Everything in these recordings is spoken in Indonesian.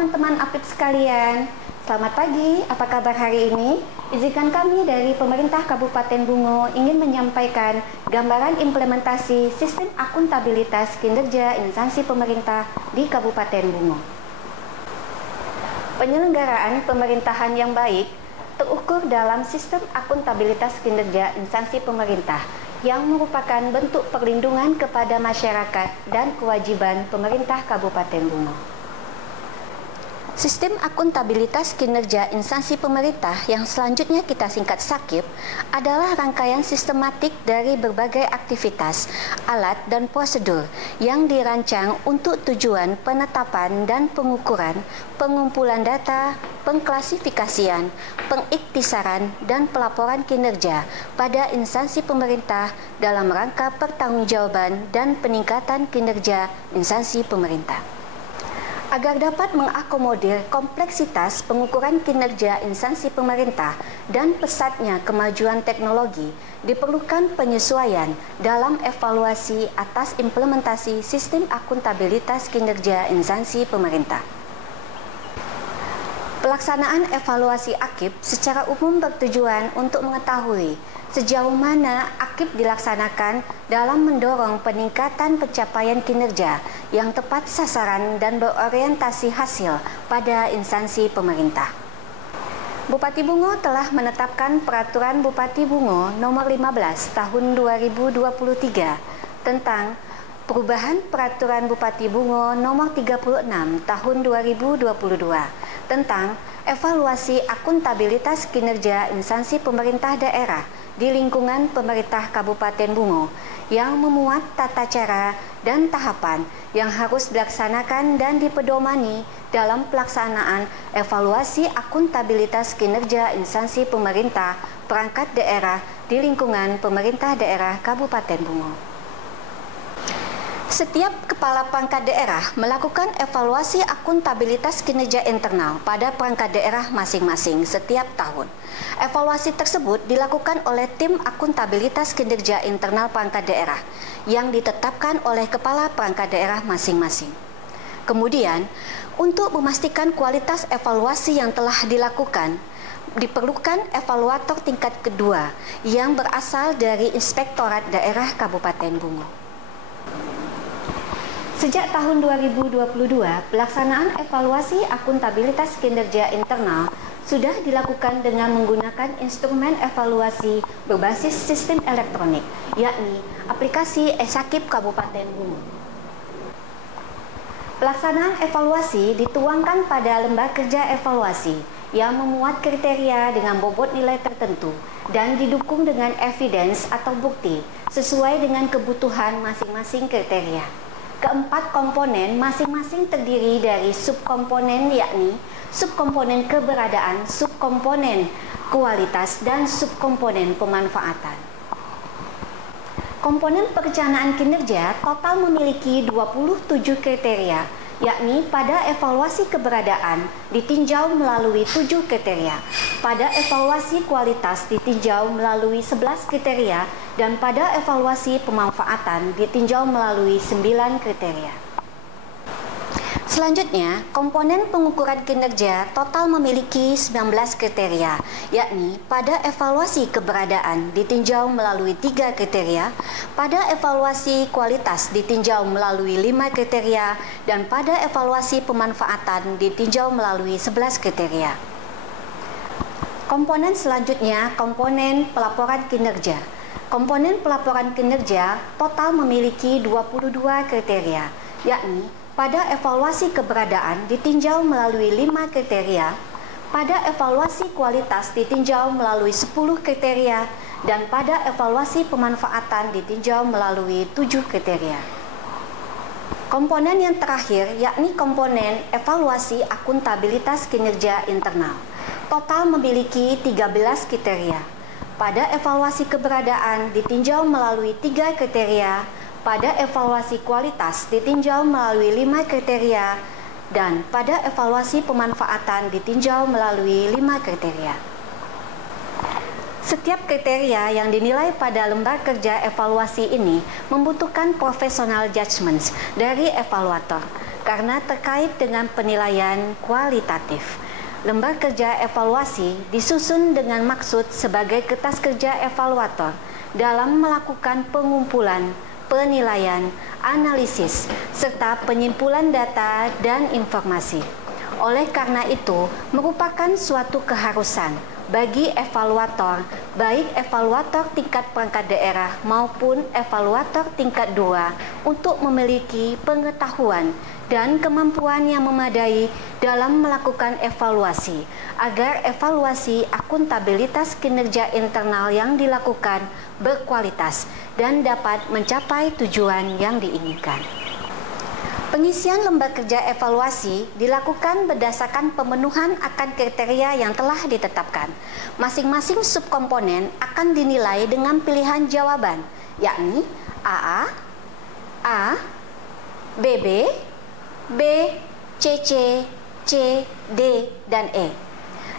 teman-teman APIP sekalian, selamat pagi, apa kabar hari ini? Izinkan kami dari Pemerintah Kabupaten Bungo ingin menyampaikan gambaran implementasi sistem akuntabilitas kinerja instansi pemerintah di Kabupaten Bungo. Penyelenggaraan pemerintahan yang baik terukur dalam sistem akuntabilitas kinerja instansi pemerintah yang merupakan bentuk perlindungan kepada masyarakat dan kewajiban pemerintah Kabupaten Bungo. Sistem akuntabilitas kinerja instansi pemerintah yang selanjutnya kita singkat SAKIP adalah rangkaian sistematik dari berbagai aktivitas, alat, dan prosedur yang dirancang untuk tujuan penetapan dan pengukuran, pengumpulan data, pengklasifikasian, pengiktisaran, dan pelaporan kinerja pada instansi pemerintah dalam rangka pertanggungjawaban dan peningkatan kinerja instansi pemerintah. Agar dapat mengakomodir kompleksitas pengukuran kinerja instansi pemerintah dan pesatnya kemajuan teknologi, diperlukan penyesuaian dalam evaluasi atas implementasi sistem akuntabilitas kinerja instansi pemerintah. Pelaksanaan evaluasi AKIP secara umum bertujuan untuk mengetahui sejauh mana AKIP dilaksanakan dalam mendorong peningkatan pencapaian kinerja yang tepat sasaran dan berorientasi hasil pada instansi pemerintah. Bupati Bungo telah menetapkan Peraturan Bupati Bungo Nomor 15 Tahun 2023 tentang perubahan Peraturan Bupati Bungo Nomor 36 Tahun 2022 tentang evaluasi akuntabilitas kinerja instansi pemerintah daerah di lingkungan pemerintah Kabupaten Bungo yang memuat tata cara dan tahapan yang harus dilaksanakan dan dipedomani dalam pelaksanaan evaluasi akuntabilitas kinerja instansi pemerintah perangkat daerah di lingkungan pemerintah daerah Kabupaten Bungo. Setiap kepala perangkat daerah melakukan evaluasi akuntabilitas kinerja internal pada perangkat daerah masing-masing setiap tahun. Evaluasi tersebut dilakukan oleh tim akuntabilitas kinerja internal perangkat daerah yang ditetapkan oleh kepala perangkat daerah masing-masing. Kemudian, untuk memastikan kualitas evaluasi yang telah dilakukan, diperlukan evaluator tingkat kedua yang berasal dari Inspektorat Daerah Kabupaten Bungo. Sejak tahun 2022, pelaksanaan evaluasi akuntabilitas kinerja internal sudah dilakukan dengan menggunakan instrumen evaluasi berbasis sistem elektronik, yakni aplikasi e-SAKIP Kabupaten Bungo. Pelaksanaan evaluasi dituangkan pada lembar kerja evaluasi yang memuat kriteria dengan bobot nilai tertentu dan didukung dengan evidence atau bukti sesuai dengan kebutuhan masing-masing kriteria. Keempat komponen masing-masing terdiri dari subkomponen, yakni subkomponen keberadaan, subkomponen kualitas, dan subkomponen pemanfaatan. Komponen perencanaan kinerja total memiliki 27 kriteria, yakni pada evaluasi keberadaan ditinjau melalui 7 kriteria, pada evaluasi kualitas ditinjau melalui 11 kriteria, dan pada evaluasi pemanfaatan ditinjau melalui 9 kriteria. Selanjutnya, komponen pengukuran kinerja total memiliki 19 kriteria, yakni pada evaluasi keberadaan ditinjau melalui 3 kriteria, pada evaluasi kualitas ditinjau melalui 5 kriteria, dan pada evaluasi pemanfaatan ditinjau melalui 11 kriteria. Komponen selanjutnya, komponen pelaporan kinerja. Komponen pelaporan kinerja total memiliki 22 kriteria, yakni pada evaluasi keberadaan ditinjau melalui 5 kriteria, pada evaluasi kualitas ditinjau melalui 10 kriteria, dan pada evaluasi pemanfaatan ditinjau melalui 7 kriteria. Komponen yang terakhir yakni komponen evaluasi akuntabilitas kinerja internal. Total memiliki 13 kriteria. Pada evaluasi keberadaan ditinjau melalui 3 kriteria, pada evaluasi kualitas ditinjau melalui 5 kriteria, dan pada evaluasi pemanfaatan ditinjau melalui 5 kriteria. Setiap kriteria yang dinilai pada lembar kerja evaluasi ini membutuhkan professional judgment dari evaluator, karena terkait dengan penilaian kualitatif. Lembar kerja evaluasi disusun dengan maksud sebagai kertas kerja evaluator dalam melakukan pengumpulan, penilaian, analisis, serta penyimpulan data dan informasi. Oleh karena itu, merupakan suatu keharusan bagi evaluator, baik evaluator tingkat perangkat daerah maupun evaluator tingkat 2 untuk memiliki pengetahuan dan kemampuan yang memadai dalam melakukan evaluasi, agar evaluasi akuntabilitas kinerja internal yang dilakukan berkualitas dan dapat mencapai tujuan yang diinginkan. Pengisian lembar kerja evaluasi dilakukan berdasarkan pemenuhan akan kriteria yang telah ditetapkan. Masing-masing subkomponen akan dinilai dengan pilihan jawaban, yakni AA, A, BB, B, CC, C, D, dan E.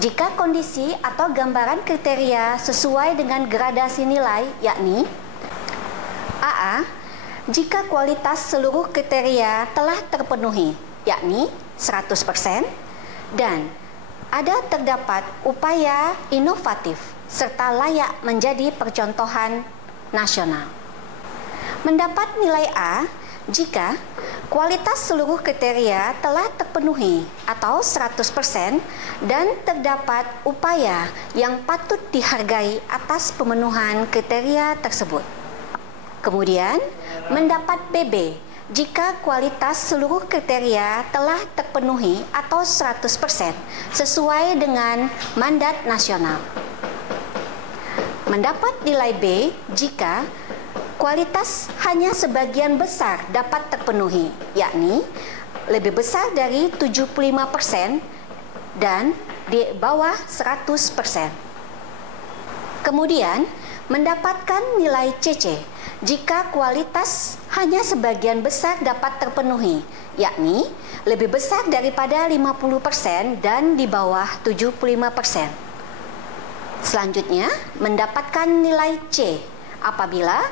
Jika kondisi atau gambaran kriteria sesuai dengan gradasi nilai, yakni AA, jika kualitas seluruh kriteria telah terpenuhi, yakni 100%, dan ada terdapat upaya inovatif serta layak menjadi percontohan nasional. Mendapat nilai A jika kualitas seluruh kriteria telah terpenuhi atau 100% dan terdapat upaya yang patut dihargai atas pemenuhan kriteria tersebut. Kemudian, mendapat BB jika kualitas seluruh kriteria telah terpenuhi atau 100% sesuai dengan mandat nasional. Mendapat nilai B jika kualitas hanya sebagian besar dapat terpenuhi, yakni lebih besar dari 75% dan di bawah 100%. Kemudian, mendapatkan nilai CC jika kualitas hanya sebagian besar dapat terpenuhi, yakni lebih besar daripada 50% dan di bawah 75%. Selanjutnya, mendapatkan nilai C apabila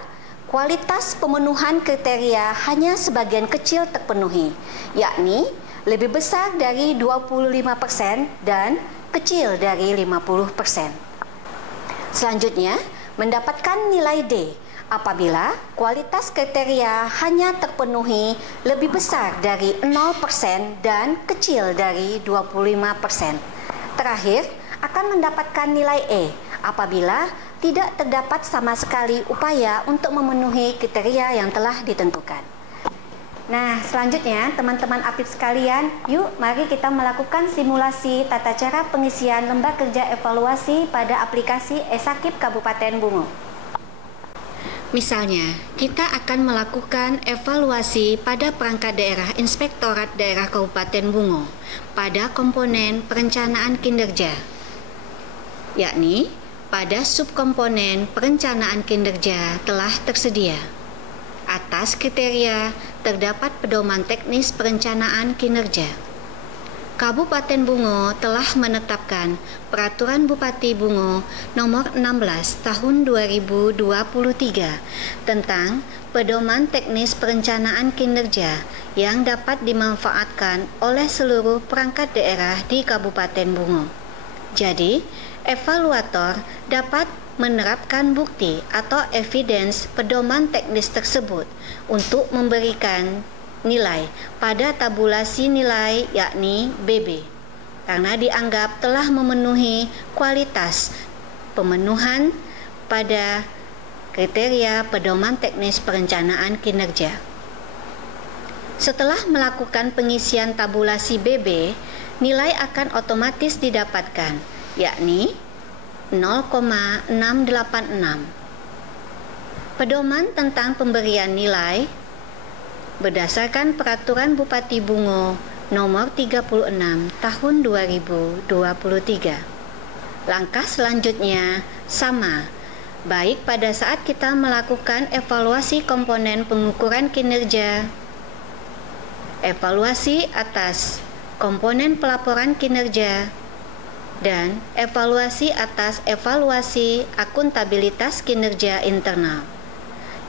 kualitas pemenuhan kriteria hanya sebagian kecil terpenuhi, yakni lebih besar dari 25% dan kecil dari 50%. Selanjutnya, mendapatkan nilai D apabila kualitas kriteria hanya terpenuhi lebih besar dari 0% dan kecil dari 25%. Terakhir, akan mendapatkan nilai E apabila tidak terdapat sama sekali upaya untuk memenuhi kriteria yang telah ditentukan. Nah, selanjutnya teman-teman APIP sekalian, yuk mari kita melakukan simulasi tata cara pengisian lembar kerja evaluasi pada aplikasi e-Sakip Kabupaten Bungo. Misalnya, kita akan melakukan evaluasi pada perangkat daerah Inspektorat Daerah Kabupaten Bungo pada komponen perencanaan kinerja, yakni pada subkomponen perencanaan kinerja telah tersedia. Atas kriteria terdapat pedoman teknis perencanaan kinerja. Kabupaten Bungo telah menetapkan Peraturan Bupati Bungo Nomor 16 Tahun 2023 tentang pedoman teknis perencanaan kinerja yang dapat dimanfaatkan oleh seluruh perangkat daerah di Kabupaten Bungo. Jadi, evaluator dapat menerapkan bukti atau evidence pedoman teknis tersebut untuk memberikan nilai pada tabulasi nilai, yakni BB, karena dianggap telah memenuhi kualitas pemenuhan pada kriteria pedoman teknis perencanaan kinerja. Setelah melakukan pengisian tabulasi BB, nilai akan otomatis didapatkan, yakni 0,686. Pedoman tentang pemberian nilai berdasarkan Peraturan Bupati Bungo Nomor 36 Tahun 2023. Langkah selanjutnya sama, baik pada saat kita melakukan evaluasi komponen pengukuran kinerja, evaluasi atas komponen pelaporan kinerja, dan evaluasi atas evaluasi akuntabilitas kinerja internal.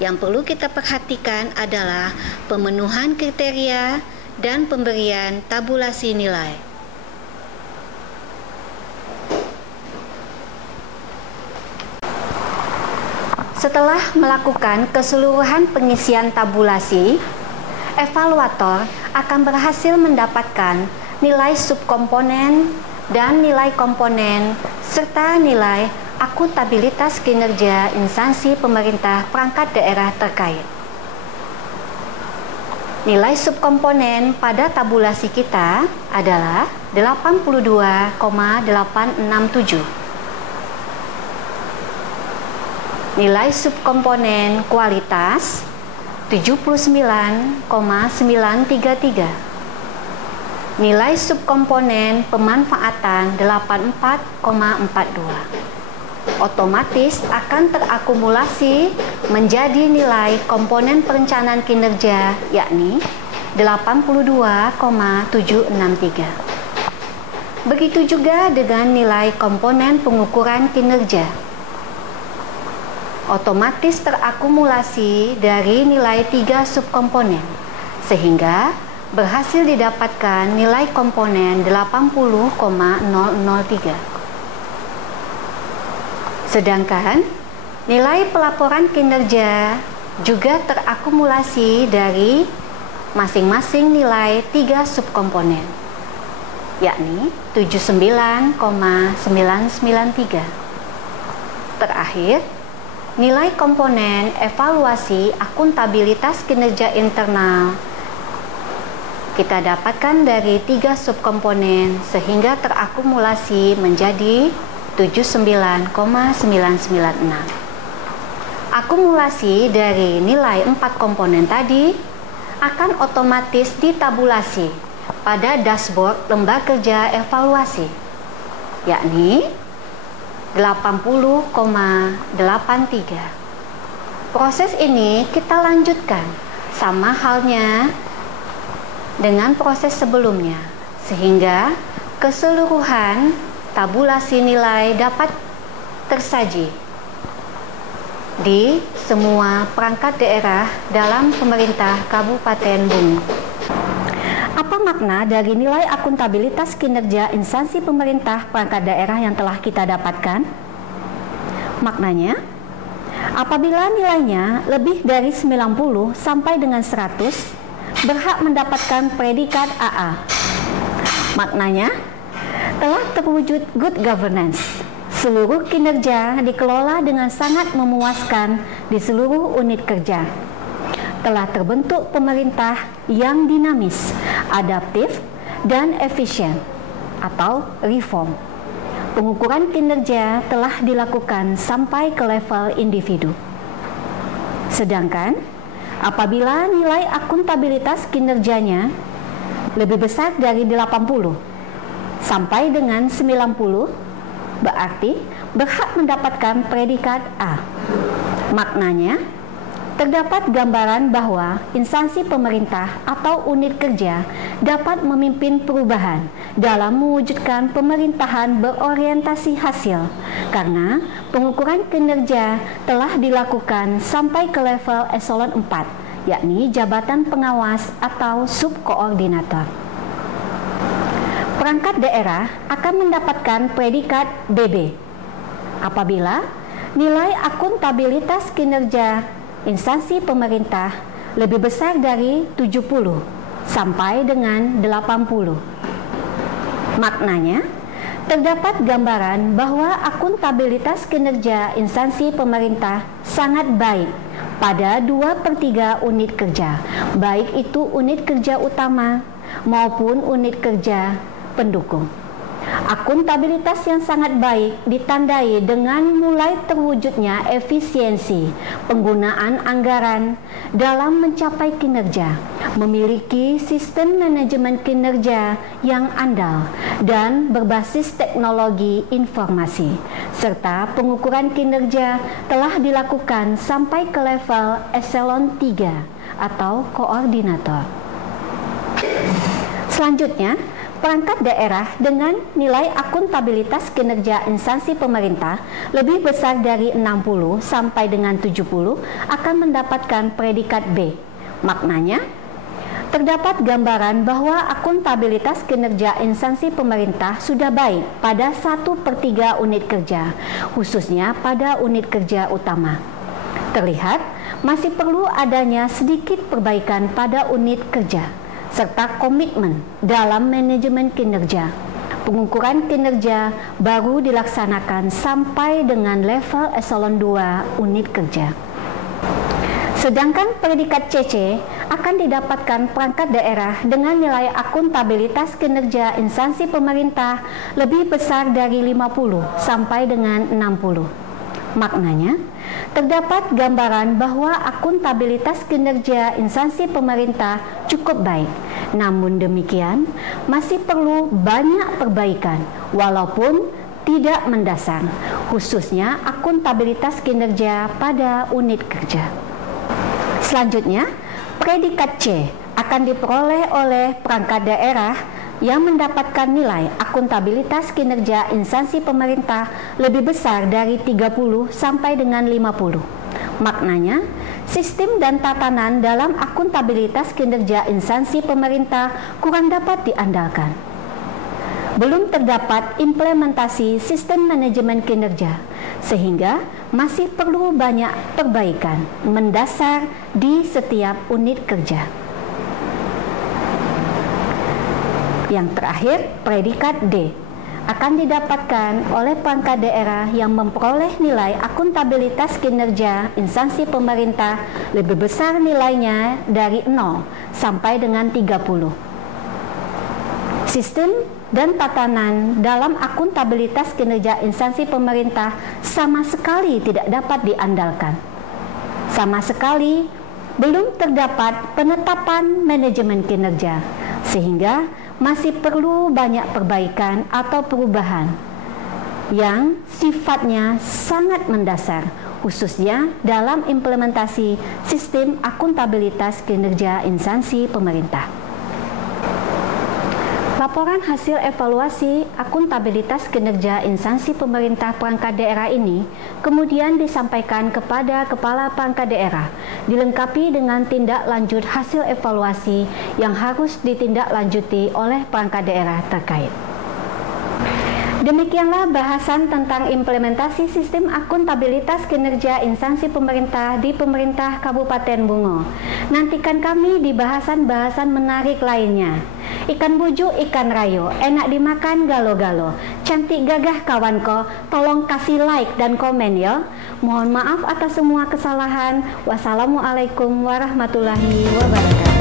Yang perlu kita perhatikan adalah pemenuhan kriteria dan pemberian tabulasi nilai. Setelah melakukan keseluruhan pengisian tabulasi, evaluator akan berhasil mendapatkan nilai subkomponen dan nilai komponen serta nilai akuntabilitas kinerja instansi pemerintah perangkat daerah terkait. Nilai subkomponen pada tabulasi kita adalah 82,867. Nilai subkomponen kualitas 79,933. Nilai subkomponen pemanfaatan 84,42. Otomatis akan terakumulasi menjadi nilai komponen perencanaan kinerja, yakni 82,763. Begitu juga dengan nilai komponen pengukuran kinerja. Otomatis terakumulasi dari nilai 3 subkomponen, sehingga berhasil didapatkan nilai komponen 80,003. Sedangkan nilai pelaporan kinerja juga terakumulasi dari masing-masing nilai 3 subkomponen, yakni 79,993. Terakhir, nilai komponen evaluasi akuntabilitas kinerja internal kita dapatkan dari 3 subkomponen sehingga terakumulasi menjadi 79,996. Akumulasi dari nilai 4 komponen tadi akan otomatis ditabulasi pada dashboard lembaga kerja evaluasi, yakni 80,83. Proses ini kita lanjutkan sama halnya dengan proses sebelumnya, sehingga keseluruhan tabulasi nilai dapat tersaji di semua perangkat daerah dalam pemerintah Kabupaten Bungu. Apa makna dari nilai akuntabilitas kinerja instansi pemerintah perangkat daerah yang telah kita dapatkan? Maknanya, apabila nilainya lebih dari 90 sampai dengan 100, berhak mendapatkan predikat AA. Maknanya, telah terwujud good governance. Seluruh kinerja dikelola dengan sangat memuaskan di seluruh unit kerja. Telah terbentuk pemerintah yang dinamis, adaptif, dan efisien atau reform. Pengukuran kinerja telah dilakukan sampai ke level individu. Sedangkan apabila nilai akuntabilitas kinerjanya lebih besar dari 80 sampai dengan 90, berarti berhak mendapatkan predikat A. Maknanya, terdapat gambaran bahwa instansi pemerintah atau unit kerja dapat memimpin perubahan dalam mewujudkan pemerintahan berorientasi hasil, karena pengukuran kinerja telah dilakukan sampai ke level eselon 4, yakni jabatan pengawas atau subkoordinator. Perangkat daerah akan mendapatkan predikat BB apabila nilai akuntabilitas kinerja instansi pemerintah lebih besar dari 70 sampai dengan 80. Maknanya, terdapat gambaran bahwa akuntabilitas kinerja instansi pemerintah sangat baik pada 2/3 unit kerja, baik itu unit kerja utama maupun unit kerja pendukung. Akuntabilitas yang sangat baik ditandai dengan mulai terwujudnya efisiensi penggunaan anggaran dalam mencapai kinerja, memiliki sistem manajemen kinerja yang andal dan berbasis teknologi informasi, serta pengukuran kinerja telah dilakukan sampai ke level eselon 3 atau koordinator. Selanjutnya, perangkat daerah dengan nilai akuntabilitas kinerja instansi pemerintah lebih besar dari 60 sampai dengan 70 akan mendapatkan predikat B. Maknanya, terdapat gambaran bahwa akuntabilitas kinerja instansi pemerintah sudah baik pada 1/3 unit kerja, khususnya pada unit kerja utama. Terlihat masih perlu adanya sedikit perbaikan pada unit kerja, serta komitmen dalam manajemen kinerja. Pengukuran kinerja baru dilaksanakan sampai dengan level eselon 2 unit kerja. Sedangkan predikat CC akan didapatkan perangkat daerah dengan nilai akuntabilitas kinerja instansi pemerintah lebih besar dari 50 sampai dengan 60. Maknanya, terdapat gambaran bahwa akuntabilitas kinerja instansi pemerintah cukup baik. Namun demikian, masih perlu banyak perbaikan walaupun tidak mendasar, khususnya akuntabilitas kinerja pada unit kerja. Selanjutnya, predikat C akan diperoleh oleh perangkat daerah yang mendapatkan nilai akuntabilitas kinerja instansi pemerintah lebih besar dari 30 sampai dengan 50. Maknanya, sistem dan tatanan dalam akuntabilitas kinerja instansi pemerintah kurang dapat diandalkan. Belum terdapat implementasi sistem manajemen kinerja, sehingga masih perlu banyak perbaikan mendasar di setiap unit kerja. Yang terakhir, predikat D akan didapatkan oleh perangkat daerah yang memperoleh nilai akuntabilitas kinerja instansi pemerintah lebih besar nilainya dari 0 sampai dengan 30. Sistem dan tatanan dalam akuntabilitas kinerja instansi pemerintah sama sekali tidak dapat diandalkan. Sama sekali belum terdapat penetapan manajemen kinerja, sehingga masih perlu banyak perbaikan atau perubahan yang sifatnya sangat mendasar, khususnya dalam implementasi sistem akuntabilitas kinerja instansi pemerintah. Laporan hasil evaluasi akuntabilitas kinerja instansi pemerintah perangkat daerah ini kemudian disampaikan kepada Kepala Perangkat Daerah, dilengkapi dengan tindak lanjut hasil evaluasi yang harus ditindaklanjuti oleh perangkat daerah terkait. Demikianlah bahasan tentang implementasi sistem akuntabilitas kinerja instansi pemerintah di Pemerintah Kabupaten Bungo. Nantikan kami di bahasan-bahasan menarik lainnya. Ikan bujuk, ikan rayo, enak dimakan galo-galo. Cantik gagah kawanko, tolong kasih like dan komen ya. Mohon maaf atas semua kesalahan. Wassalamualaikum warahmatullahi wabarakatuh.